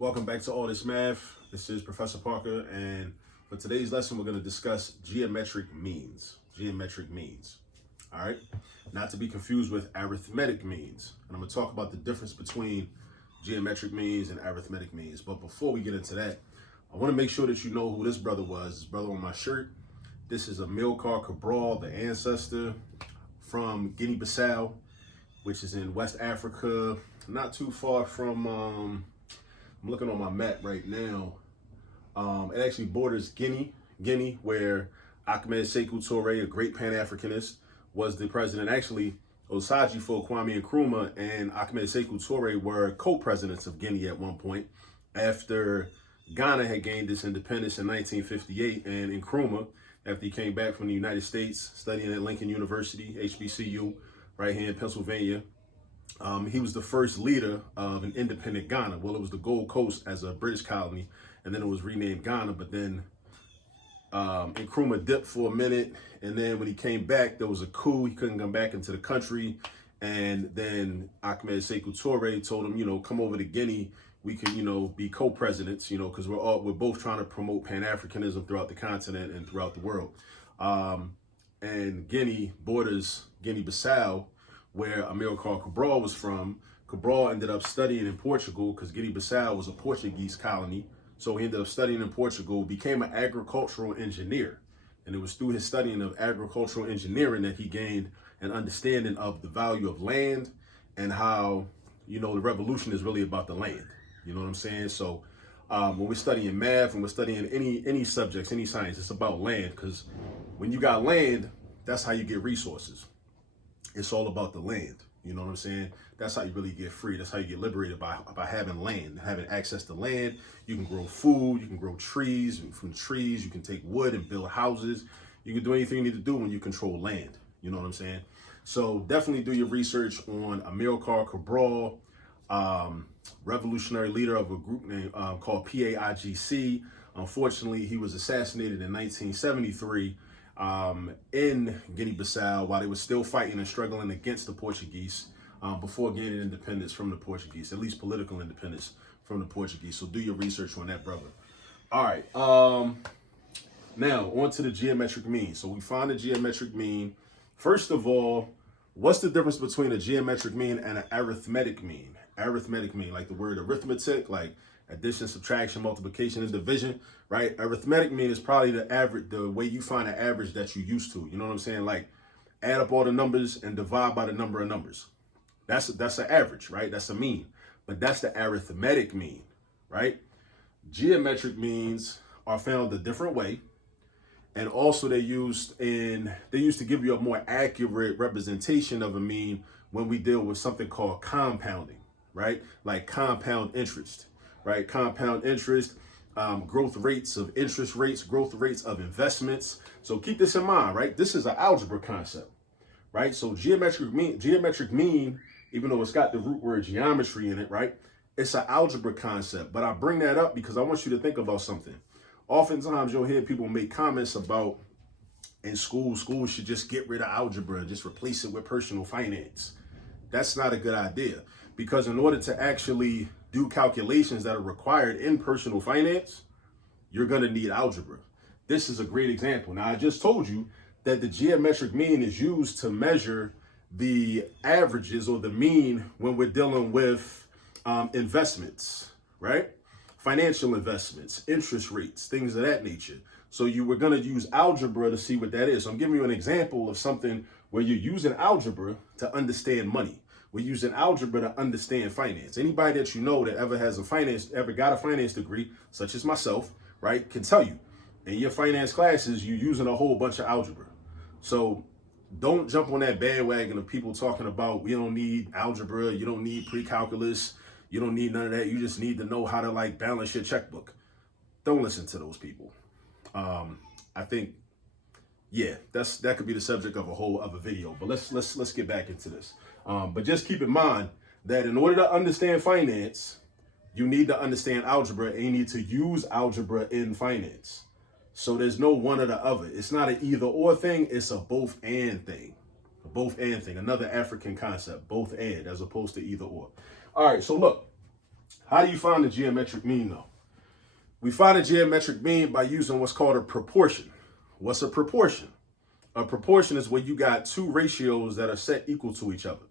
Welcome back to All This Math. This is Professor Parker, and for today's lesson, we're going to discuss geometric means. Geometric means. All right? Not to be confused with arithmetic means. And I'm going to talk about the difference between geometric means and arithmetic means. But before we get into that, I want to make sure that you know who this brother was. This brother on my shirt. This is Amilcar Cabral, the ancestor from Guinea-Bissau, which is in West Africa, not too far from I'm looking on my map right now. It actually borders Guinea, where Ahmed Sekou Touré, a great Pan-Africanist, was the president. Actually, Osagyefo Kwame Nkrumah and Ahmed Sekou Touré were co-presidents of Guinea at one point after Ghana had gained its independence in 1958. And Nkrumah, after he came back from the United States, studying at Lincoln University, HBCU, right here in Pennsylvania, he was the first leader of an independent Ghana. Well, it was the Gold Coast as a British colony, and then it was renamed Ghana. But then Nkrumah dipped for a minute, and then when he came back, there was a coup. He couldn't come back into the country, and then Ahmed Sekou Touré told him, come over to Guinea. We can, be co-presidents, because we're both trying to promote Pan-Africanism throughout the continent and throughout the world. And Guinea borders Guinea-Bissau, where Amilcar Cabral was from. Cabral ended up studying in Portugal because Guinea-Bissau was a Portuguese colony. So he ended up studying in Portugal, became an agricultural engineer. And it was through his studying of agricultural engineering that he gained an understanding of the value of land and how, the revolution is really about the land. You know what I'm saying? So when we're studying math and we're studying any subjects, any science, it's about land, because when you got land, that's how you get resources. It's all about the land. You know what I'm saying? That's how you really get free. That's how you get liberated, by having land, having access to land. You can grow food, you can grow trees, and from trees you can take wood and build houses. You can do anything you need to do when you control land. You know what I'm saying? So definitely do your research on Amilcar Cabral, revolutionary leader of a group named called PAIGC. Unfortunately, he was assassinated in 1973 in Guinea-Bissau while they were still fighting and struggling against the Portuguese before gaining independence from the Portuguese, at least political independence from the Portuguese. So do your research on that, brother. All right. Now on to the geometric mean. So we find the geometric mean. First of all, what's the difference between a geometric mean and an arithmetic mean? Arithmetic mean, like the word arithmetic, like addition, subtraction, multiplication, and division, right? Arithmetic mean is probably the average, the way you find an average that you're used to. You know what I'm saying? Like add up all the numbers and divide by the number of numbers. That's an average, right? That's a mean. But that's the arithmetic mean, right? Geometric means are found a different way. And also they used to give you a more accurate representation of a mean when we deal with something called compounding, right? Like compound interest. Right? Compound interest, growth rates of interest rates, growth rates of investments. So keep this in mind, right? This is an algebra concept, right? So geometric mean, even though it's got the root word geometry in it, right? It's an algebra concept. But I bring that up because I want you to think about something. Oftentimes you'll hear people make comments about in schools should just get rid of algebra and just replace it with personal finance. That's not a good idea, because in order to actually do calculations that are required in personal finance, you're going to need algebra. This is a great example. Now, I just told you that the geometric mean is used to measure the averages or the mean when we're dealing with investments, right? Financial investments, interest rates, things of that nature. So you were going to use algebra to see what that is. So I'm giving you an example of something where you're using algebra to understand money. We're using algebra to understand finance. Anybody that you know that ever got a finance degree, such as myself, right, can tell you in your finance classes, you're using a whole bunch of algebra. So don't jump on that bandwagon of people talking about we don't need algebra, you don't need pre-calculus, you don't need none of that. You just need to know how to balance your checkbook. Don't listen to those people. I think, yeah, that could be the subject of a video. But let's get back into this. But just keep in mind that in order to understand finance, you need to understand algebra, and you need to use algebra in finance. So there's no one or the other. It's not an either or thing. It's a both and thing. A both and thing. Another African concept, both and, as opposed to either or. All right. So look, How do you find the geometric mean though? We find a geometric mean by using what's called a proportion. What's a proportion? A proportion is where you got two ratios that are set equal to each other,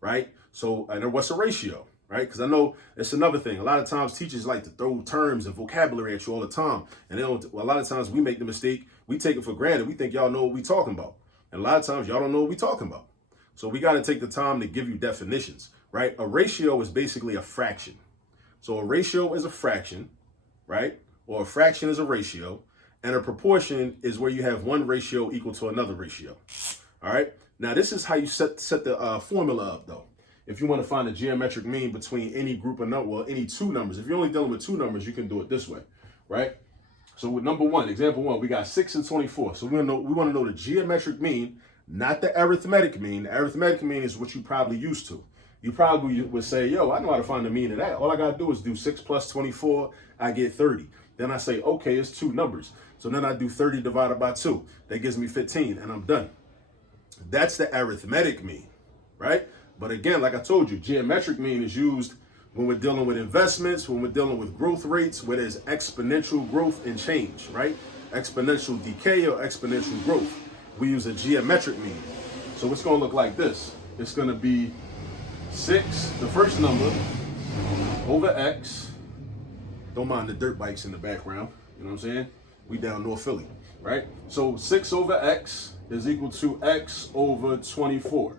right? So, and what's a ratio, right? Because I know it's another thing. A lot of times teachers like to throw terms and vocabulary at you all the time. And they don't, a lot of times we make the mistake, we take it for granted. We think y'all know what we talking about. And a lot of times y'all don't know what we talking about. So we got to take the time to give you definitions, right? A ratio is basically a fraction. So a ratio is a fraction, right? Or a fraction is a ratio. And a proportion is where you have one ratio equal to another ratio. All right. Now, this is how you set the formula up, though. If you want to find a geometric mean between any group of numbers, well, any two numbers. If you're only dealing with two numbers, you can do it this way, right? So with number one, example one, we got 6 and 24. So we want to know the geometric mean, not the arithmetic mean. The arithmetic mean is what you probably used to. You probably would say, yo, I know how to find the mean of that. All I got to do is do 6 plus 24, I get 30. Then I say, okay, it's two numbers. So then I do 30 divided by 2. That gives me 15, and I'm done. That's the arithmetic mean, right? But again, like I told you, geometric mean is used when we're dealing with investments, when we're dealing with growth rates, where there's exponential growth and change, right? Exponential decay or exponential growth. We use a geometric mean. So it's going to look like this. It's going to be 6, the first number, over x. Don't mind the dirt bikes in the background. You know what I'm saying? We down North Philly, right? So 6 over x is equal to x over 24,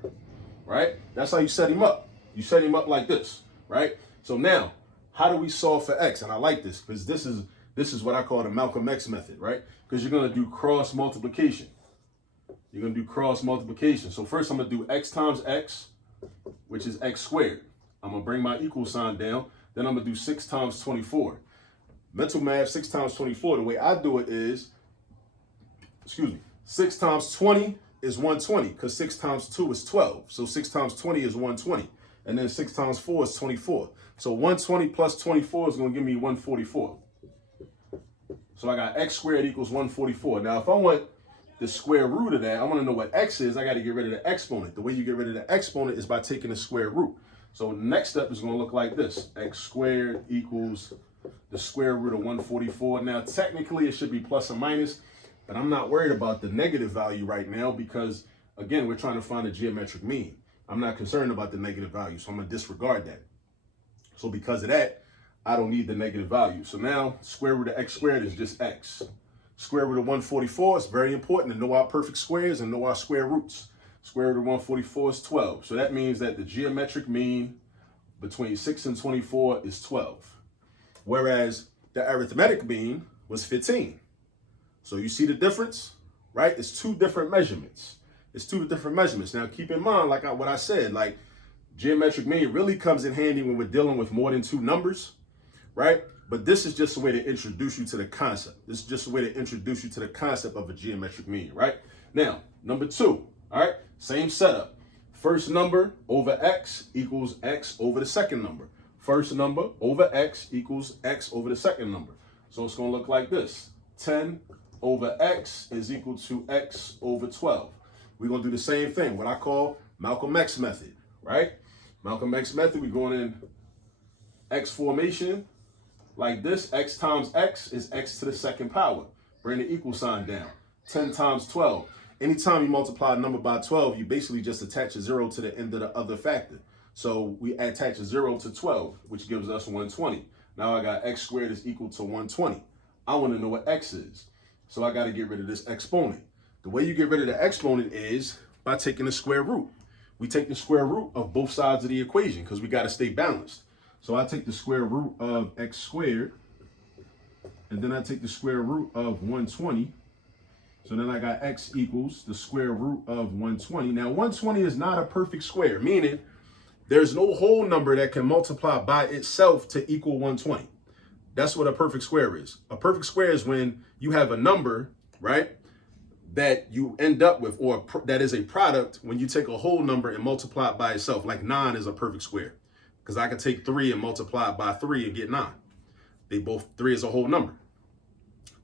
right? That's how you set him up. You set him up like this, right? So now, how do we solve for x? And I like this because this is what I call the Malcolm X method, right? Because you're going to do cross multiplication. You're going to do cross multiplication. So first I'm going to do x times x, which is x squared. I'm going to bring my equal sign down. Then I'm going to do 6 times 24. Mental math, 6 times 24, the way I do it is, 6 times 20 is 120, because 6 times 2 is 12. So 6 times 20 is 120. And then 6 times 4 is 24. So 120 plus 24 is going to give me 144. So I got x squared equals 144. Now, if I want the square root of that, I want to know what x is, I got to get rid of the exponent. The way you get rid of the exponent is by taking the square root. So next step is going to look like this. X squared equals the square root of 144. Now, technically, it should be plus or minus, but I'm not worried about the negative value right now because, again, we're trying to find a geometric mean. I'm not concerned about the negative value, so I'm going to disregard that. So because of that, I don't need the negative value. So now, square root of x squared is just x. Square root of 144 is very important to know our perfect squares and know our square roots. Square root of 144 is 12. So that means that the geometric mean between 6 and 24 is 12. Whereas the arithmetic mean was 15. So you see the difference, right? It's two different measurements. It's two different measurements. Now keep in mind, like what I said, like geometric mean really comes in handy when we're dealing with more than two numbers, right? But this is just a way to introduce you to the concept. This is just a way to introduce you to the concept of a geometric mean, right? Now, number 2, all right? Same setup. First number over x equals x over the second number. First number over x equals x over the second number. So it's going to look like this. 10 over x is equal to x over 12. We're going to do the same thing, what I call Malcolm X method, right? Malcolm X method, we're going in x formation like this. X times x is x to the second power. Bring the equal sign down. 10 times 12. Anytime you multiply a number by 12, you basically just attach a 0 to the end of the other factor. So we attach a 0 to 12, which gives us 120. Now I got x squared is equal to 120. I want to know what x is. So I got to get rid of this exponent. The way you get rid of the exponent is by taking the square root. We take the square root of both sides of the equation because we got to stay balanced. So I take the square root of x squared, and then I take the square root of 120. So then I got x equals the square root of 120. Now 120 is not a perfect square, meaning there's no whole number that can multiply by itself to equal 120. That's what a perfect square is. A perfect square is when you have a number, right, that you end up with, or that is a product when you take a whole number and multiply it by itself. Like 9 is a perfect square because I can take 3 and multiply it by 3 and get 9. They both, 3 is a whole number.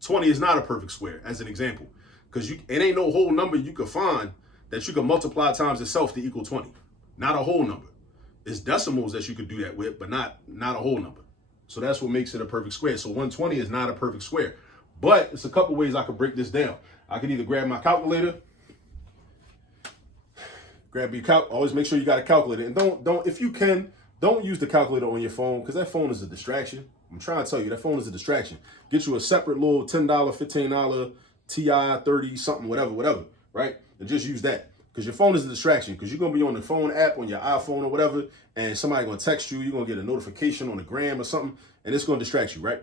20 is not a perfect square, as an example, because it ain't no whole number you could find that you can multiply times itself to equal 20. Not a whole number. It's decimals that you could do that with, but not a whole number. So that's what makes it a perfect square. So 120 is not a perfect square. But it's a couple ways I could break this down. I could either grab my calculator, always make sure you got a calculator. And don't if you can, don't use the calculator on your phone, because that phone is a distraction. I'm trying to tell you, that phone is a distraction. Get you a separate little $10, $15 TI 30 something, whatever, right? And just use that, because your phone is a distraction, because you're going to be on the phone app on your iPhone or whatever, and somebody going to text you, you're going to get a notification on the gram or something, and it's going to distract you, right?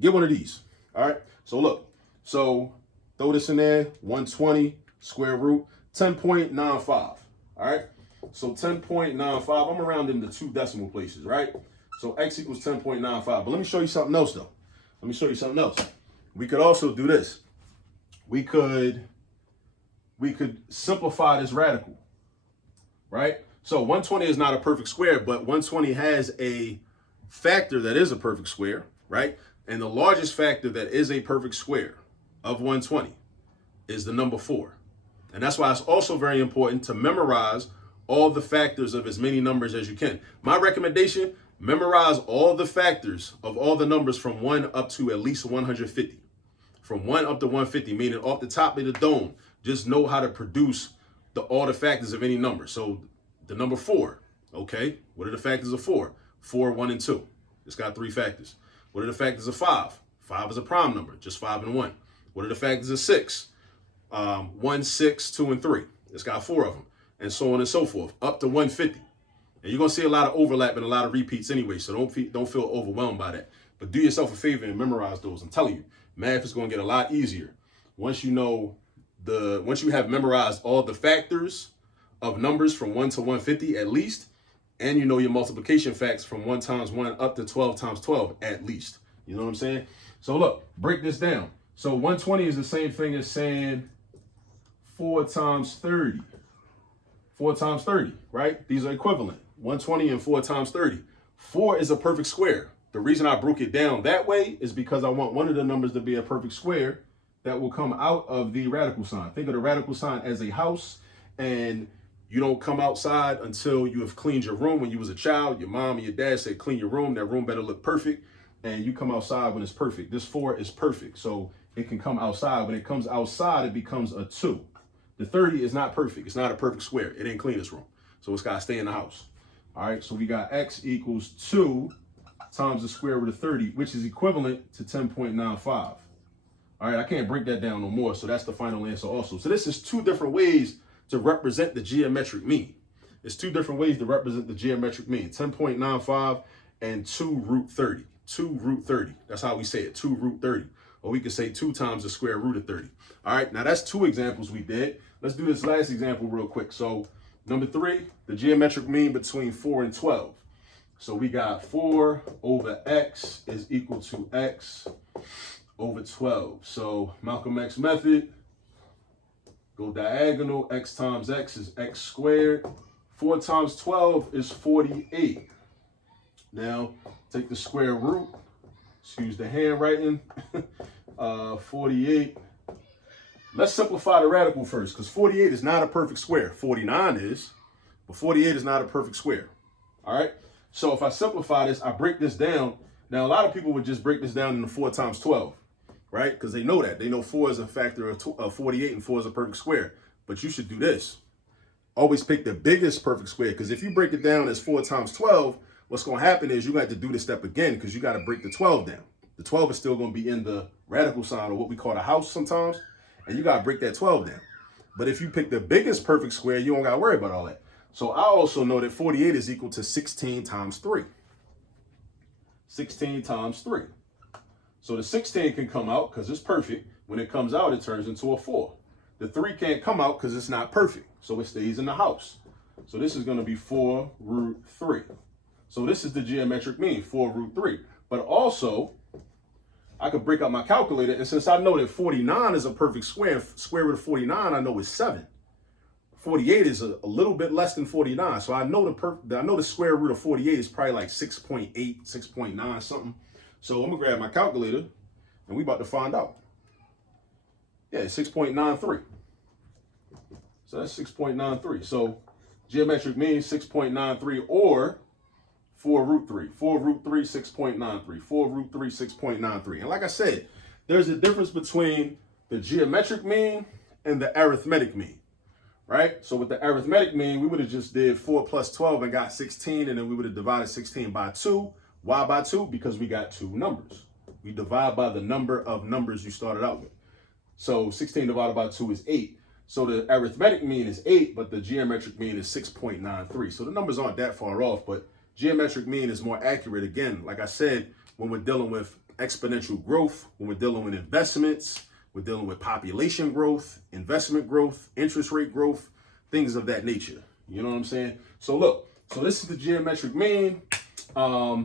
Get one of these, all right? So look, so throw this in there, 120 square root 10.95, all right? So 10.95, I'm around in the 2 decimal places, right? So x equals 10.95. But let me show you something else, though. Let me show you something else. We could also do this. We could simplify this radical, right? So 120 is not a perfect square, but 120 has a factor that is a perfect square, right? And the largest factor that is a perfect square of 120 is the number 4. And that's why it's also very important to memorize all the factors of as many numbers as you can. My recommendation, memorize all the factors of all the numbers from 1 up to at least 150. From 1 up to 150, meaning off the top of the dome, just know how to produce all the factors of any number. So the number 4, okay, what are the factors of 4? 4, 1, and 2. It's got 3 factors. What are the factors of 5? 5 is a prime number, just 5 and 1. What are the factors of 6? 1, 6, 2, and 3. It's got 4 of them, and so on and so forth, up to 150. And you're going to see a lot of overlap and a lot of repeats anyway, so don't feel overwhelmed by that. But do yourself a favor and memorize those. I'm telling you, math is going to get a lot easier once you have memorized all the factors of numbers from 1 to 150 at least, and you know your multiplication facts from 1 times 1 up to 12 times 12 at least. You know what I'm saying? So look, break this down. So 120 is the same thing as saying 4 times 30. 4 times 30, right? These are equivalent. 120 and 4 times 30. 4 is a perfect square. The reason I broke it down that way is because I want one of the numbers to be a perfect square that will come out of the radical sign. Think of the radical sign as a house, and you don't come outside until you have cleaned your room. When you was a child, your mom and your dad said, clean your room. That room better look perfect, and you come outside when it's perfect. This 4 is perfect, so it can come outside. When it comes outside, it becomes a 2. The 30 is not perfect. It's not a perfect square. It didn't clean this room, so it's got to stay in the house. All right, so we got x equals 2 times the square root of 30, which is equivalent to 10.95. All right, I can't break that down no more, so that's the final answer also. So this is 2 different ways to represent the geometric mean. It's 2 different ways to represent the geometric mean, 10.95 and 2 root 30. 2 root 30, that's how we say it, 2 root 30. Or we could say 2 times the square root of 30. All right, now that's 2 examples we did. Let's do this last example real quick. So number 3, the geometric mean between 4 and 12. So we got 4 over x is equal to x over 12. So Malcolm X method, go diagonal, x times x is x squared. 4 times 12 is 48. Now take the square root, excuse the handwriting, 48. Let's simplify the radical first, because 48 is not a perfect square. 49 is, but 48 is not a perfect square. All right, so if I simplify this, I break this down. Now, a lot of people would just break this down into 4 times 12, right? Because they know that. They know 4 is a factor of 48 and 4 is a perfect square. But you should do this. Always pick the biggest perfect square, because if you break it down as 4 times 12, what's going to happen is you're going to have to do this step again, because you got to break the 12 down. The 12 is still going to be in the radical sign, or what we call the house sometimes, and you got to break that 12 down. But if you pick the biggest perfect square, you don't got to worry about all that. So I also know that 48 is equal to 16 times 3. 16 times 3. So the 16 can come out because it's perfect. When it comes out, it turns into a 4. The 3 can't come out because it's not perfect, so it stays in the house. So this is going to be 4 root 3. So this is the geometric mean, 4 root 3. But also, I could break up my calculator, and since I know that 49 is a perfect square, square root of 49 I know is 7. 48 is a little bit less than 49, so I know the square root of 48 is probably like 6.8, 6.9 something. So I'm gonna grab my calculator, and we about to find out. Yeah, 6.93. So that's 6.93. So Geometric mean 6.93, or 4 root 3. 4 root 3, 6.93. 4 root 3, 6.93. And like I said, there's a difference between the geometric mean and the arithmetic mean, right? So with the arithmetic mean, we would have just did 4 plus 12 and got 16, and then we would have divided 16 by 2. Why by 2? Because we got two numbers. We divide by the number of numbers you started out with. So 16 divided by 2 is 8. So the arithmetic mean is 8, but the geometric mean is 6.93. So the numbers aren't that far off, but geometric mean is more accurate. Again, like I said, when we're dealing with exponential growth, when we're dealing with investments, we're dealing with population growth, investment growth, interest rate growth, things of that nature. You know what I'm saying? So look, so this is the geometric mean. I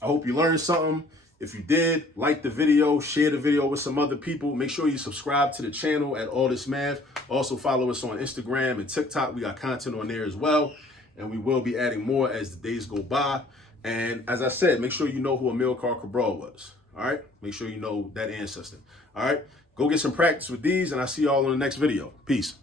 hope you learned something. If you did, like the video, share the video with some other people. Make sure you subscribe to the channel at All This Math. Also follow us on Instagram and TikTok. We got content on there as well. And we will be adding more as the days go by. And as I said, make sure you know who Amilcar Cabral was. All right? Make sure you know that ancestor. All right? Go get some practice with these, and I'll see y'all in the next video. Peace.